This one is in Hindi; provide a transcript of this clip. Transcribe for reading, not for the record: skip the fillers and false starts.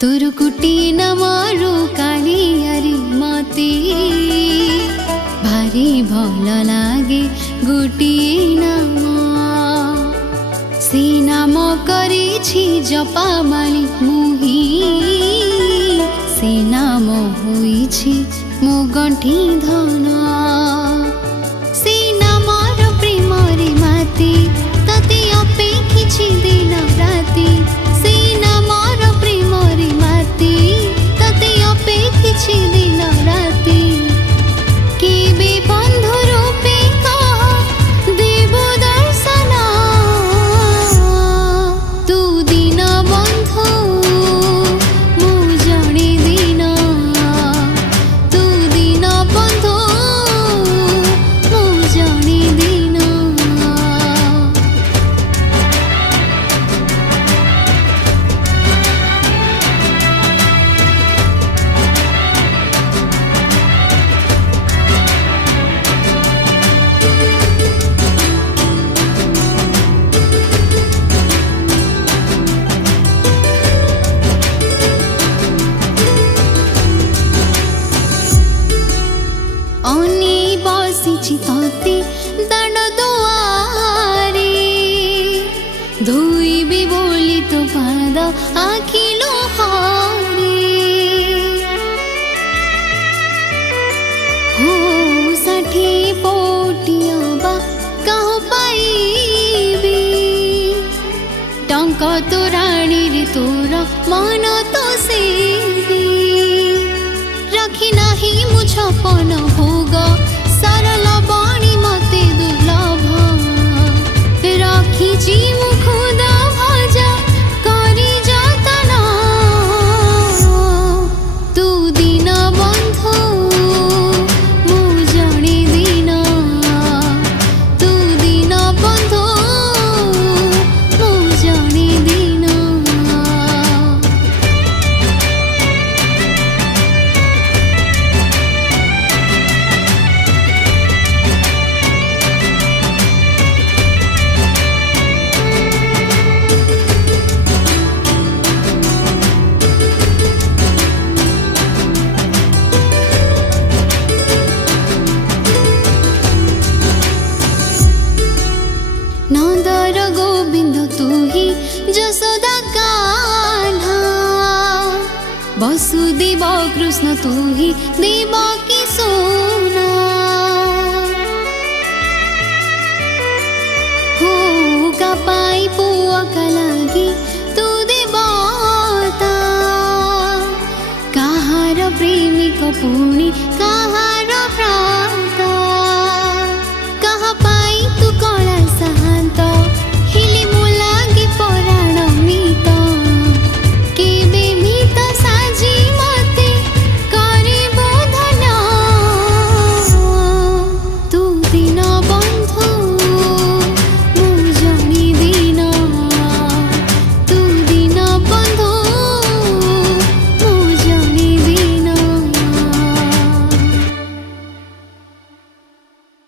तोर कुटी न मारू कालियारी मते भारी भल लागे गोटिए नाम से नाम करिछि जपामाली मुही से नाम होइछि मो गंठी धन से नामर प्रेमरे माती तते अपेक्षिछि दिन राति से नामर प्रेमरे माती तते अपेक्षिछि दिन राति केबे बंधु रूपे देव दर्शन तू दिन बंधु मु जणे दिन तू दिन बंधु मु जणे दिन अनी बसिछि तते दाण दुआरे धोइबे बोली तो पाद आखिलो हारे हो साठी पोटियाबा कहो पाइबी टंका तो राणी रे तोर मन तो सेबी रखी नाही मु छपन भोग सरल बाणी मते दुर्लभ रखी मु खुद भजा करी जतन तू दिन बंधु मु जणे दिन तू दिन बंधु मु जणे दिन नंदर गोविंद तू ही जसोदा कान्हा वसुदेव कृष्ण तू ही देवकी सोना हो का पाई पुआ का लागी तू देवता कहार प्रेमिक पुणी कहा